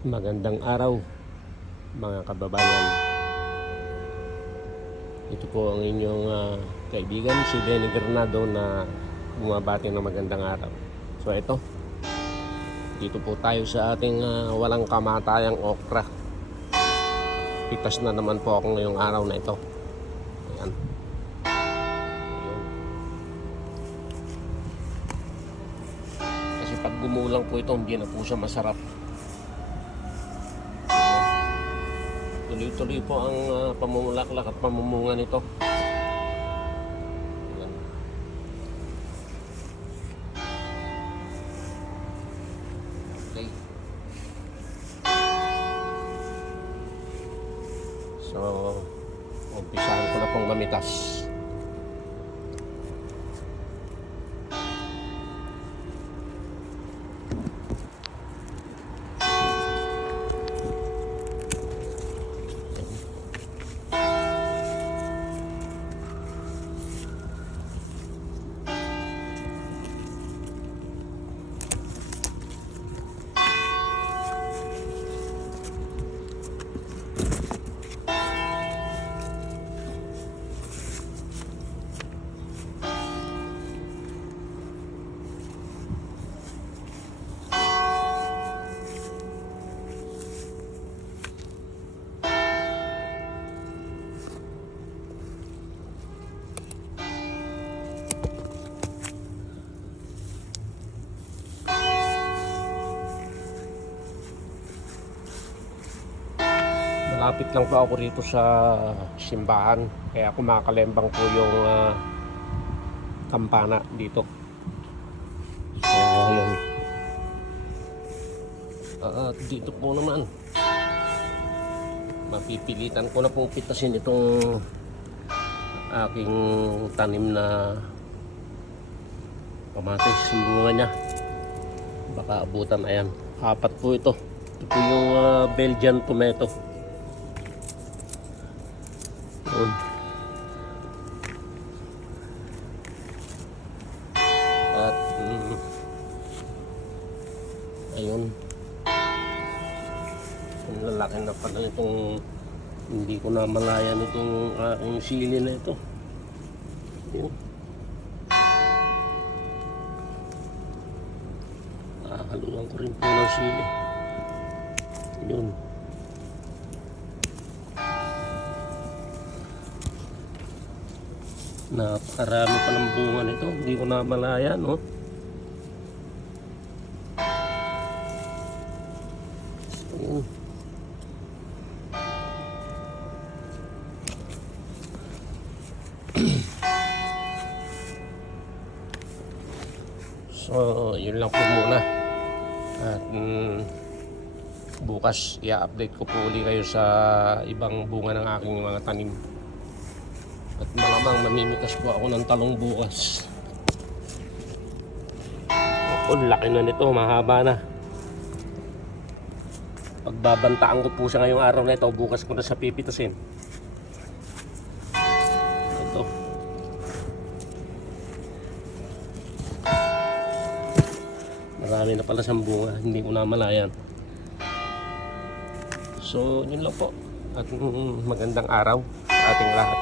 Magandang araw mga kababayan. Ito po ang inyong kaibigan si Denny Granado na bumabati ng magandang araw. So dito po tayo sa ating walang kamatayang okra. Pitas na naman po ako ngayong araw na ito. Ayan. Ayan. Kasi pag gumulang po ito, hindi na po siya masarap. Tuloy-tuloy po ang pamumulaklak at pamumunga nito. Ayan. Okay. So, umpisahan ko na pong mamitas. Malapit lang po ako rito sa simbahan, kaya kumakalembang po yung kampana dito. So ayun. Dito po naman mapipilitan ko na pong pitasin itong aking tanim na kamatis. Yung bunga niya baka abutan. Ayan, apat po ito. Ito po yung Belgian tomato. At ayun, ang lalaki na pala itong, hindi ko na malayan itong aking sili na ito. Ayun, haluan ko rin po ng sili. Ayun, napakarami pa ng bunga nito, hindi ko na malaya, no? Ayun. So yun lang po muna, at bukas i-update ko po ulit kayo sa ibang bunga ng aking mga tanim. At malamang mamimitas po ako ng talong bukas. Laki na nito, mahaba na. Pagbabantaan ko po siya ngayong araw na ito, bukas ko na siya pipitasin. Ito. Marami na pala siyang bunga, hindi ko na malayan. So yun lang po, at magandang araw sa ating lahat.